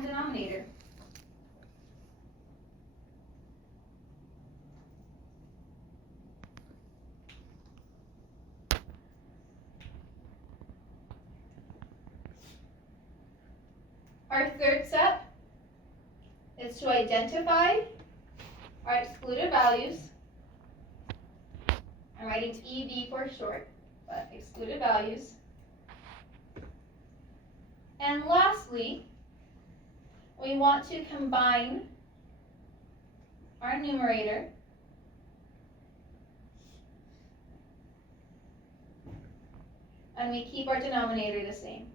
common denominator. Our third step is to identify our excluded values. I'm writing EV for short, but excluded values. And lastly, we want to combine our numerator and we keep our denominator the same.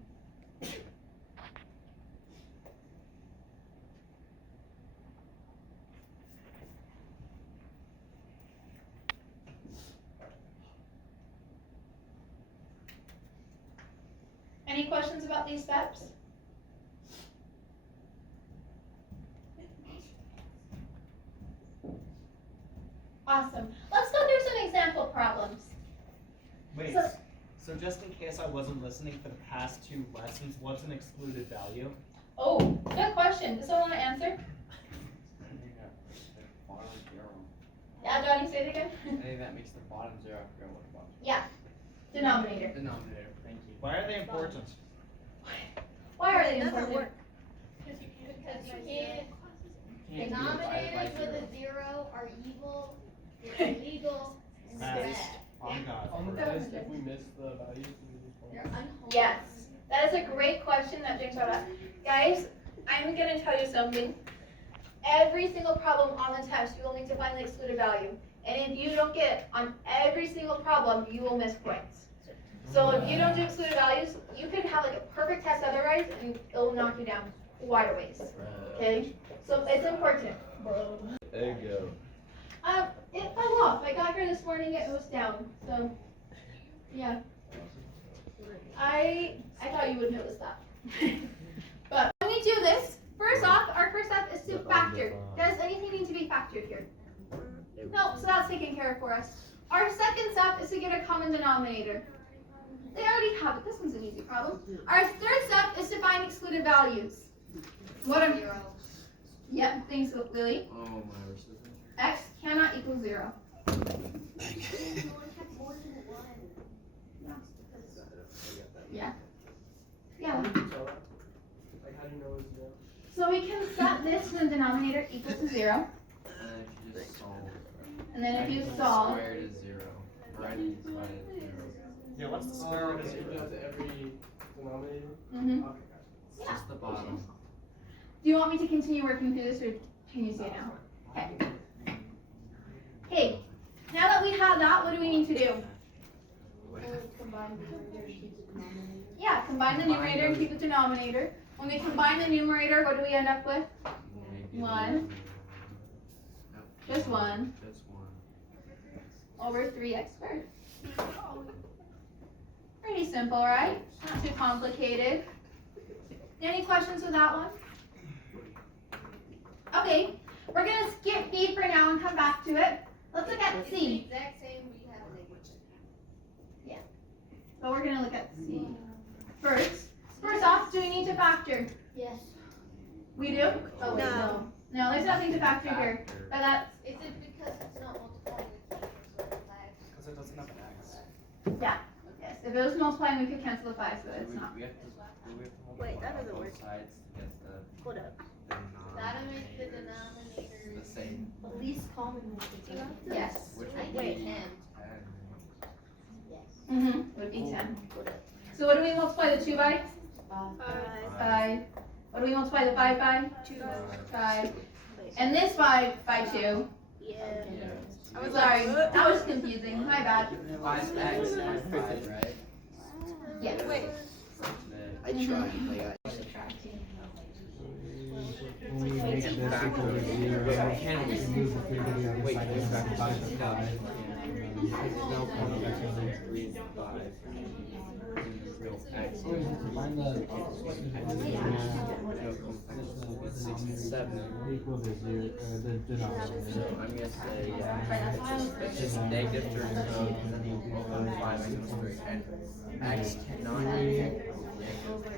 Any questions about these steps? Awesome. Let's go through some example problems. Wait, so just in case I wasn't listening for the past 2 lessons, what's an excluded value? Oh, good question. Does someone want to answer? Yeah, Johnny, say it again. I think that makes the bottom 0. I forgot what it was. Yeah. Denominator. Denominator. Thank you. Why are they important? Why are they important? Because you can't. Denominators with a 0 are evil, they're illegal, and they're Facts. bad. On God. If we miss the values, They're unholy. Yes. That is a great question that James brought up. Guys, I'm going to tell you something. Every single problem on the test, you will need to find the excluded value. And if you don't get it on every single problem, you will miss points. So if you don't do excluded values, you could have like a perfect test otherwise, and it will knock you down quite a ways. Okay? So it's important. there you go. It fell off. I got here this morning, it was down. So, yeah. I thought you would notice that. But when we do this, first off, our first step is to factor. Does anything need to be factored here? No, so that's taken care of for us. Our second step is to get a common denominator. They already have it. This one's an easy problem. Our third step is to find excluded values. What am Zero. Yep, thanks, Lily. Oh my gosh. X cannot equal 0. Yeah. Yeah. Like, how do you know it's 0? So we can set this when the denominator equals to 0. And if you just solve. And then if you Right, solve, square root is 0. Right side is 0. Yeah, what's the square root of It 0? does every denominator? mm-hmm. Okay, It's Yeah. just the bottom. Do you want me to continue working through this, or can you see it now? Okay. Okay. Now that we have that, what do we need to do? Yeah, combine the numerator and keep the denominator. When we combine the numerator, what do we end up with? One. Just 1 Just 1. over 3x squared. Pretty simple, right? Not too complicated. Any questions with that one? Okay, we're going to skip B for now and come back to it. Let's look at It's the C. exact same we have language. So we're going to look at C. First off, do we need to factor? Yes. We do? Oh, wait, no. No, there's nothing to factor here. But that's, Is it because it's not multiplying with equals or flag? Because it doesn't have an X. yes. If it was multiplying, we could cancel the 5, so it's not. We have to Wait, that multiply doesn't both work. sides to get the Hold up. That'll make the denominator the same. The least common multiplier. Yes. Which I would think be 10. 10. Yes. Mm-hmm. Would be 10. Hold up. So what do we multiply the 2 by? 5. What do we multiply the 5 by? 2. 5. And this 5 by 2. Yeah. I was sorry, that was confusing. My bad. 5x times 5, right? Yes. Wait. I tried. Like, When we make this equal to 0, Can we we move the 3 to the other Wait, side move and back to 5 5. to 5. No, Oh, that's easy. 3 is 5. Real x. Oh, you combine the It's 67. equal to 0, the So denominator. I'm gonna say, yeah, it's just negative terms of 5 equals 3. And x cannot equal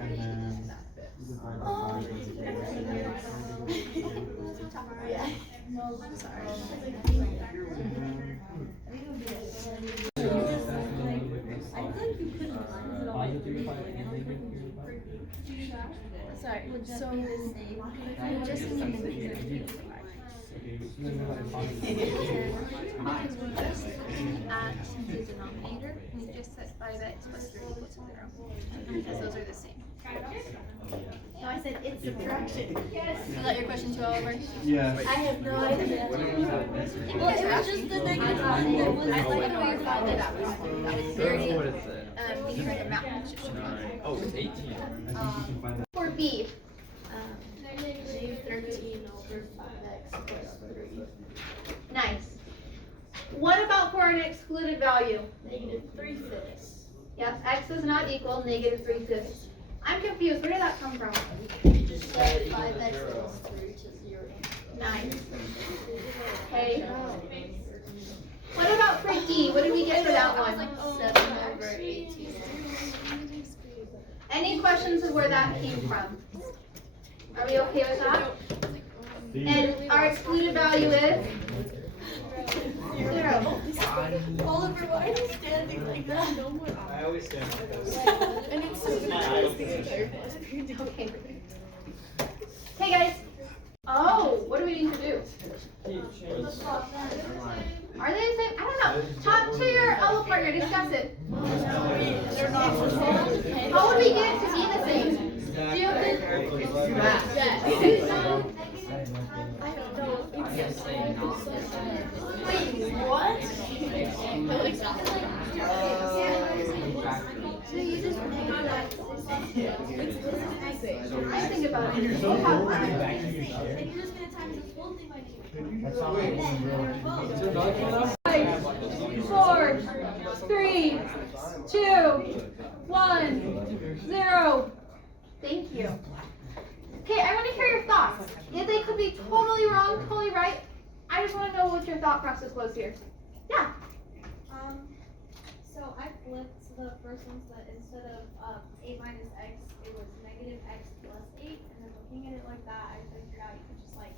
And then you divide by 5 with 0. I'm sorry. Sorry, so we just need to be at the denominator, we just set 5x plus 3 equals 0, because those are the same. No, I said it's subtraction. Is that your question too, Oliver? Yeah. I have no idea. Well, it was just the negative one that was. I like the way you found it out. That was very, What is it? easier than math. Oh, it's 18. For B, Negative 13 over 5x plus 3. nice. What about for an excluded value? Negative 3/5. Yep, x is not equal negative 3/5. I'm confused, where did that come from? We just set 5x equals 3 to 0. Nice. Okay. What about for D? What did we get for that one? 7 over 18. Any questions of where that came from? Are we okay with that? And our excluded value is? 0. Oliver, why are you standing like that? I always stand like this. And it's so Okay. Hey guys. Oh, what do we need to do? Are they the same? I don't know. Talk to your elbow partner, discuss it. They're not the same. How would we get it to be the same? Do you have this? Yes. I don't know. Wait, what? So you just I think about it. We'll have fun. and you're just gonna times this whole thing by 5, 4, 3, 2, 1, 0. Thank you. Okay, I want to hear your thoughts. If they could be totally wrong, totally right, I just want to know what your thought process was here. Yeah. So I flipped the first one so that instead of 8 minus x, it was negative x plus 8. And then looking at it like that, I figured out you could just like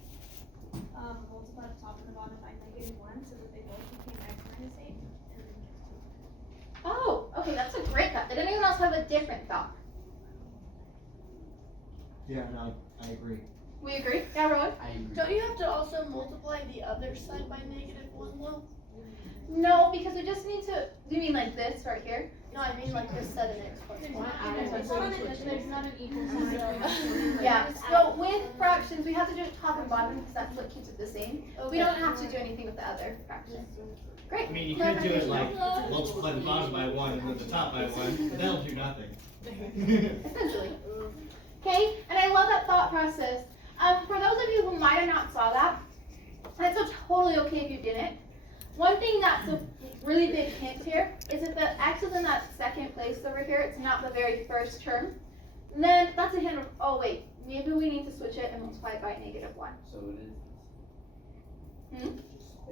multiply the top and the bottom by negative 1 so that they both became x minus 8. And then Oh, okay, that's a great thought. Did anyone else have a different thought? Yeah, no, I agree. We agree? Yeah, Rowan? Don't you have to also multiply the other side by -1 though? No, because we just need to, do you mean like this right here? No, I mean like the 7x plus 1. there's not an equal sign. Yeah, so with fractions, we have to do it top and bottom because that's what keeps it the same. We don't have to do anything with the other fractions. Great. I mean, you could do it like multiply the bottom by 1 and then the top by 1, but that'll do nothing. Essentially. Okay, and I love that thought process. For those of you who might have not saw that, that's so totally okay if you didn't. One thing that's a really big hint here is if the x is in that second place over here, it's not the very first term, then that's a hint of, oh wait, maybe we need to switch it and multiply it by -1. So it is.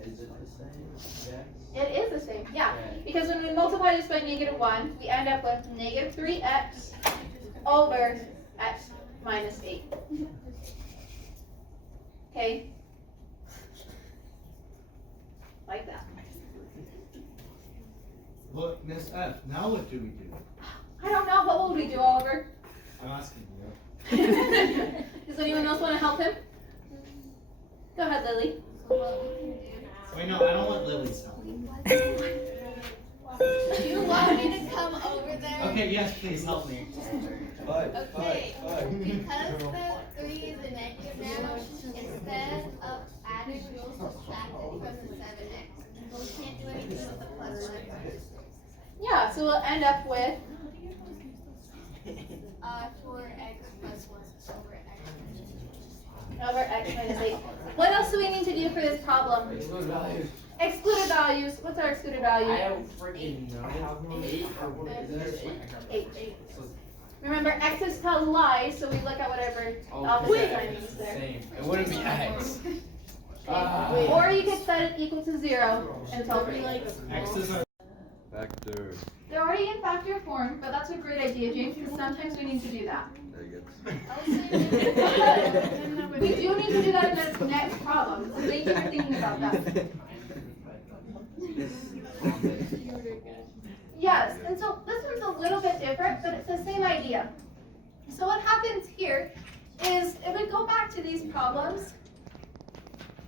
Is it the same? Yes. It is the same, yeah. Because when we multiply this by -1, we end up with negative 3x over x minus 8. Okay? Like that. Look, Miss F, now what do we do? I don't know, what will we do, Oliver? I'm asking you. Does anyone else want to help him? Go ahead, Lily. Wait, no, I don't want Lily's help. Do you want me to come over there? Okay, yes, please help me. Okay, because the 3 is a negative now, instead of adding, we'll subtract it from the 7x. But we can't do anything with the plus one. Yeah, so we'll end up with 4x plus 1 over x. over x minus 8. What else do we need to do for this problem? Excluded values. What's our excluded value? freaking know. 8. Remember, x is to lie, so we look at whatever opposite sign is there. Same. It wouldn't be x. Or you could set it equal to 0 and tell me. X's are Factor. They're already in factor form, but that's a great idea, James, because sometimes we need to do that. There you go. We do need to to do that in the next problem. So thank you for thinking about that. Yes, and so this one's a little bit different, but it's the same idea. So what happens here is, if we go back to these problems,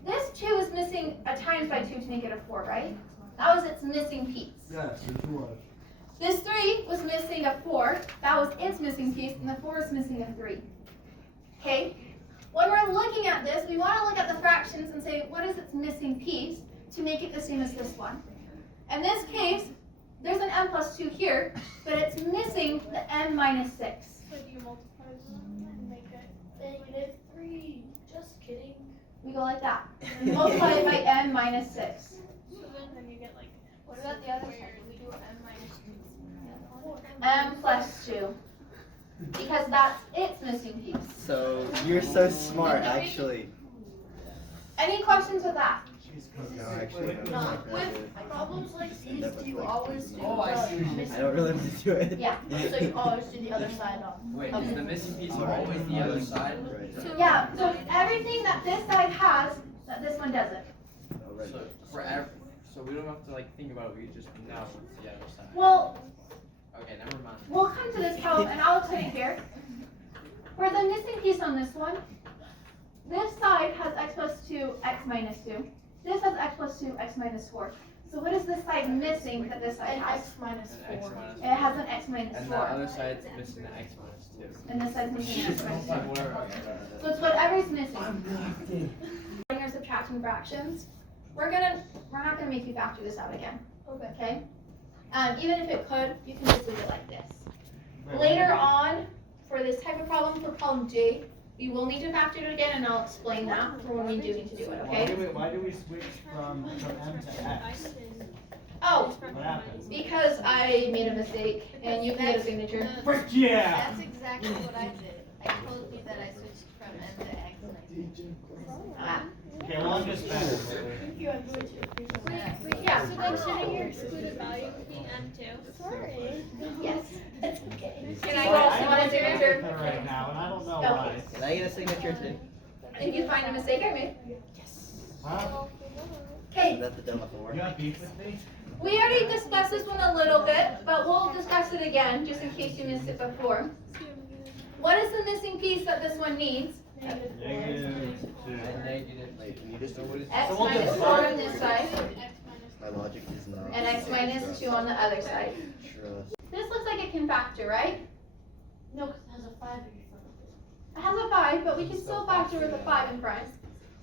this 2 is missing a times by 2 to make it a 4, right? That was its missing piece. Yes, it was. This 3 was missing a 4, that was its missing piece, and the 4 is missing a 3. Okay? When we're looking at this, we want to look at the fractions and say, what is its missing piece to make it the same as this one? In this case, there's an m plus 2 here, but it's missing the m minus 6. So do you multiply them and make it -3. Just kidding. We go like that. Multiply it by m minus 6. so then you get like What about the other side? We do m minus 2. M plus 2. Because that's its missing piece. So you're so smart, actually. Any questions with that? No, actually, no. Not with problems like these, do you always do I don't really want to do it. Yeah. So you always do the other side off. Wait, is the missing piece always the other side? Yeah, so everything that this side has, that this one doesn't. So we don't have to like think about it, we just know it's the other side. Well, Okay, never mind. we'll come to this, Cal, and I'll explain it here. For the missing piece on this one, this side has x plus 2, x minus 2. This has x plus 2, x minus 4. So what is this side missing that this side And has? x minus And x 4. minus It has an x minus And the 4. other side's missing the x minus 2. And this side's missing an x minus 2. Whatever, okay. So it's whatever's missing. When you're subtracting fractions, we're not gonna make you factor this out again. Okay? Even if it could, you can just leave it like this. Later on, for this type of problem, for problem J, we will need to factor it again, and I'll explain that for when we do need to do it, Why okay? do we switch from M to X? Oh, What happens? because I made a mistake, and you can get a signature. Frick yeah! That's exactly what I did. I told you that I switched from M to X. Ah, Okay, well, I'm just better. Yeah, so then shouldn't your excluded value be m2? Sorry. yes. It's okay. Can I also want a I'm signature? there right now, and I don't know Okay. why. Can I get a signature too? If you find a mistake I made. Huh? Okay, Is that the done before? You got beef with me? we already discussed this one a little bit, but we'll discuss it again, just in case you missed it before. What is the missing piece that this one needs? Negative 2. And negative. Wait, can you just know what it is? X So we'll minus just 4 on this side, My logic is not. and X minus 2 on the other side. Trust. This looks like it can factor, right? No, because it has a 5 in front of it. It has a 5, but we can still factor with a 5 in front.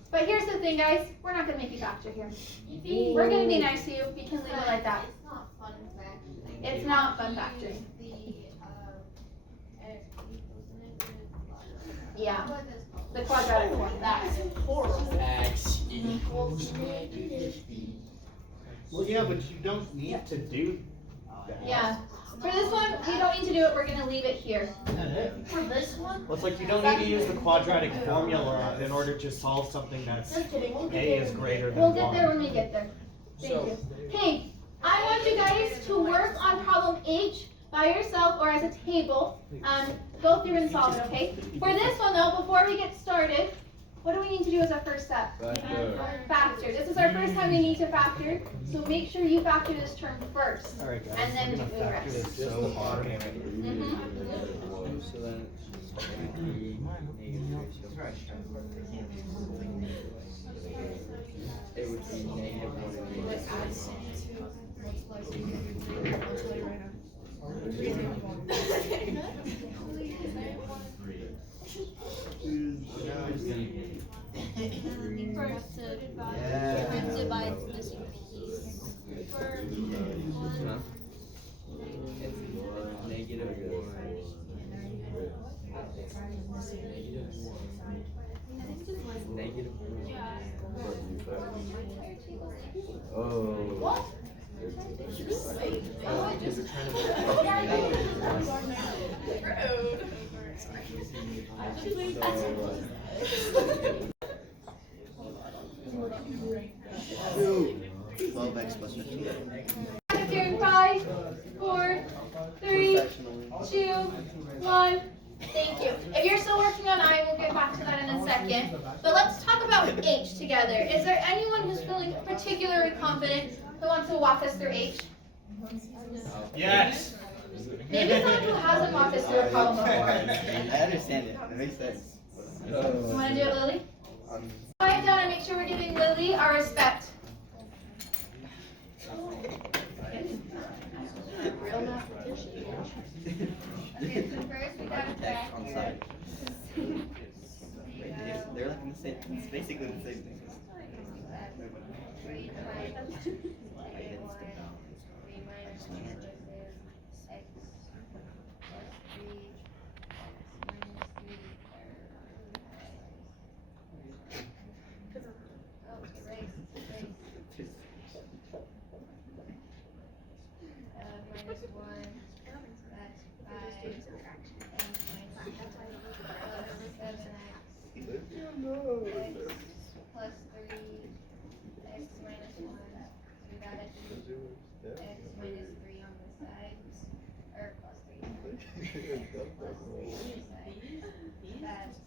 But here's the thing, guys, we're not gonna make you factor here. We're gonna be nice to you, we can leave it like that. It's not fun factoring. It's not fun factoring. The, X equals negative. Yeah, What is called? the quadratic form, that's Horrible. X equals Well, yeah, but you don't need to do that. yeah. For this one, we don't need to do it, we're gonna leave it here. For this one? Well, it's like you don't need to use the quadratic formula in order to solve something that's Just kidding. We'll get A there. is greater than We'll get there 1. when we get there. Thank So- you. Okay, I want you guys to work on problem H by yourself or as a table. Go through and solve it, okay? For this one though, before we get started, what do we need to do as our first step? Factor. This is our first time we need to factor, so make sure you factor this term first. Alright guys, And then I'm gonna do the factor rest. this so hard. Mhm. So then it would be negative 1 and negative 3. First to Yeah. divide its missing piece. For Huh? It's negative 1. Negative 1. yeah. Oh. What? Two. 12x plus 15. Here, 5, 4, 3, Professionally. 2, 1. Thank you. If you're still working on I, we'll get back to that in a second. second. But let's talk about H together. Is there anyone who's feeling particularly confident who wants to walk us through H? Yes. Maybe someone who hasn't walked us through a problem before. I understand it. It makes sense. You want to do it, Lily? Quiet down and make sure we're giving Lily our respect. Real mathematician. Okay, so first we got a Text on factor. side. They're like the same. It's basically the same thing. 3 times 1, 3 minus 1 is x plus 3, x minus 3. Oh, erase. Minus 1, that's 5, x minus 7x, x plus 3, x minus 1, so we gotta do x minus 3 on this side, or plus 3, plus 3 on this side. That's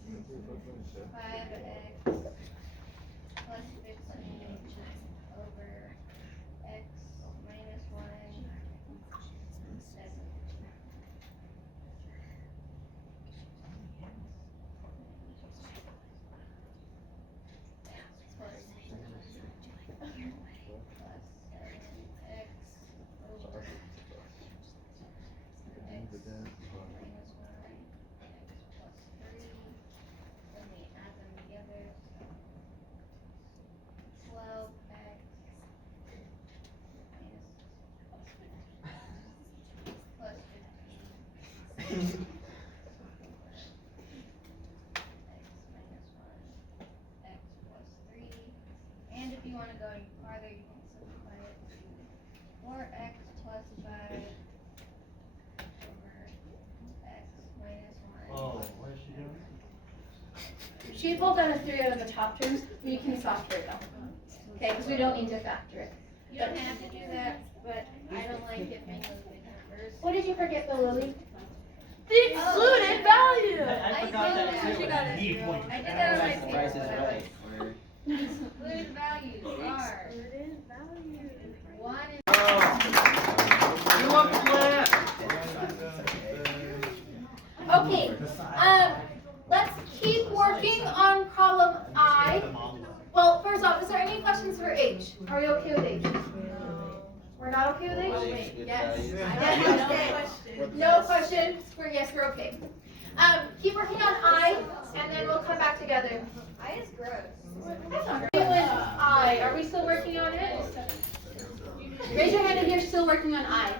5x plus 15 over x minus 1, 7. And if you want to go any farther, you can simplify it to 4x plus 5 over x minus 1. Oh, what is she doing? She pulled down a 3 out of the top terms. We can soft it though. Okay, because we don't need to factor it. You don't have to do that, but I don't like it being those big numbers. What did you forget though, Lily? The excluded value. I forgot that too. She got it. Neat point. I did that on my Price paper, is but I right. like excluded values are 1 and Okay. Let's keep working on problem I. Well, first off, is there any questions for H? Are we okay with H? We're not okay with H? yes. No questions for yes, we're okay. Keep working on I, and then we'll come back together. I is gross. That's not right. I. Are we still working on it? Raise your hand if you're still working on I.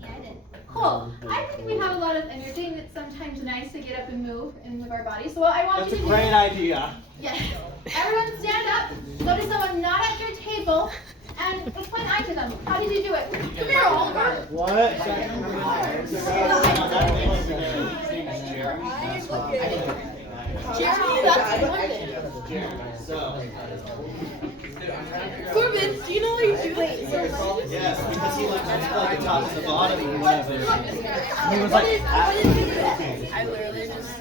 Yeah, I did. Cool. I think we have a lot of energy, and it's sometimes nice to get up and move our bodies. So what I want That's you a to great do. idea. Yes. Everyone stand up. Go to someone not at your table, and explain I to them. How did you do it? Come here, Oliver. What? Jeremy, that's one. Corbin, do you know what you do? Yes, because he like multiplied the top to the bottom and whatever. He was What like, did you do? I literally just.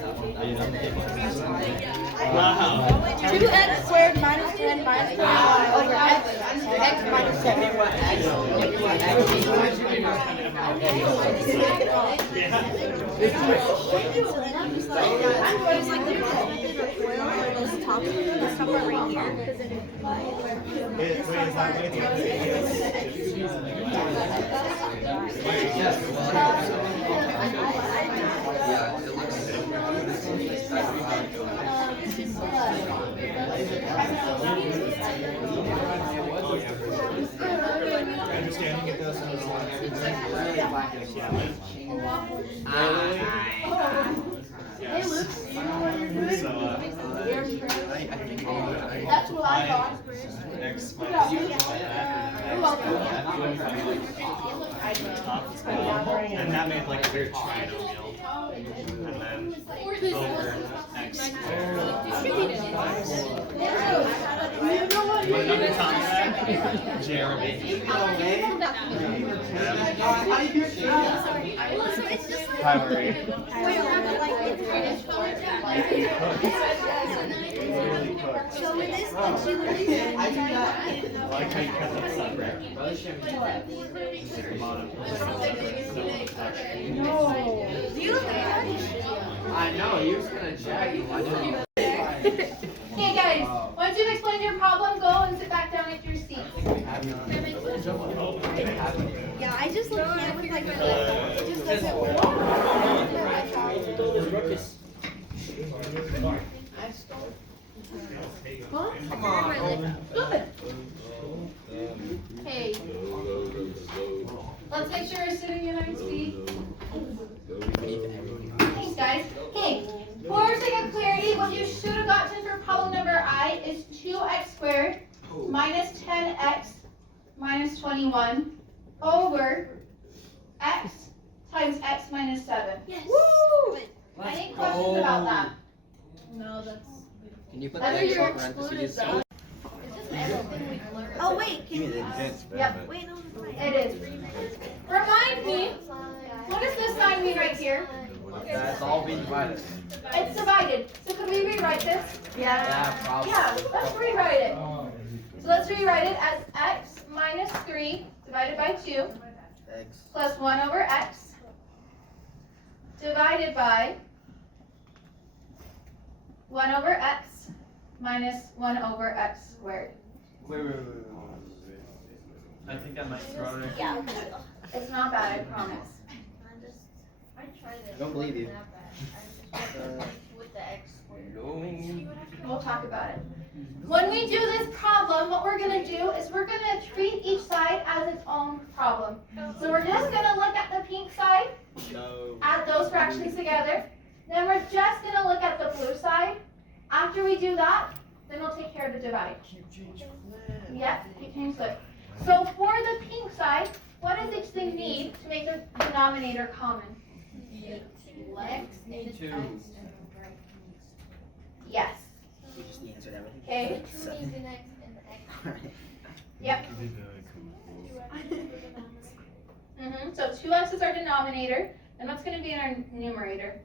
wow. 2x squared minus 10 minus 5 over x minus 7. Understanding it though, so Hey, Luke. You know what you're doing? So, That's what I thought. X You're minus welcome. and that made like a weird trinomial. And then over X squared. Another time Jeremy. So it's just like So with this one, she literally said, I do that. I like how you kept it separate. no. Do you look at I know, you was gonna check. Okay, guys, once you've explained your problem, go and sit back down at your seats. Yeah, I just look at it with like, it just doesn't work. Come on. Good. Hey. Let's make sure we're sitting in our seats. Thanks, guys. Okay, for sake of clarity, what you should have gotten for problem number I is 2x squared minus 10x minus 21 over x times x minus 7. Yes. Woo! Any questions about that? No, that's. Can you put Other that in your parentheses? Oh, wait, Give me can the you? advanced Yep. Wait, no, it's fine. It is. Remind me, what does this sign mean right here? That's all being divided. It's divided. So could we rewrite this? Yeah, probably. Yeah, let's rewrite it. So let's rewrite it as x minus 3 divided by 2 X. plus 1 over x divided by 1 over x minus 1 over x squared. Wait. I think I might throw it. Yeah, it's not bad, I promise. I tried it. I don't believe you. Not bad. I just with the X squared. We'll talk about it. When we do this problem, what we're going to do is we're going to treat each side as its own problem. So we're just going to look at the pink side, No. add those fractions together. Then we're just going to look at the blue side. After we do that, then we'll take care of the divide. Yep, you change it. So for the pink side, what does each thing need to make the denominator common? X and Two. X. Yes. We just need to answer that one. Okay. Two means an X and the X. Alright. Yep. So 2x is our denominator. And what's going to be in our numerator?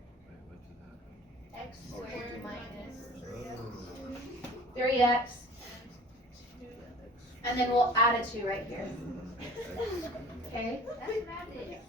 X squared minus 3x. And then we'll add a 2 right here. Okay? That's magic.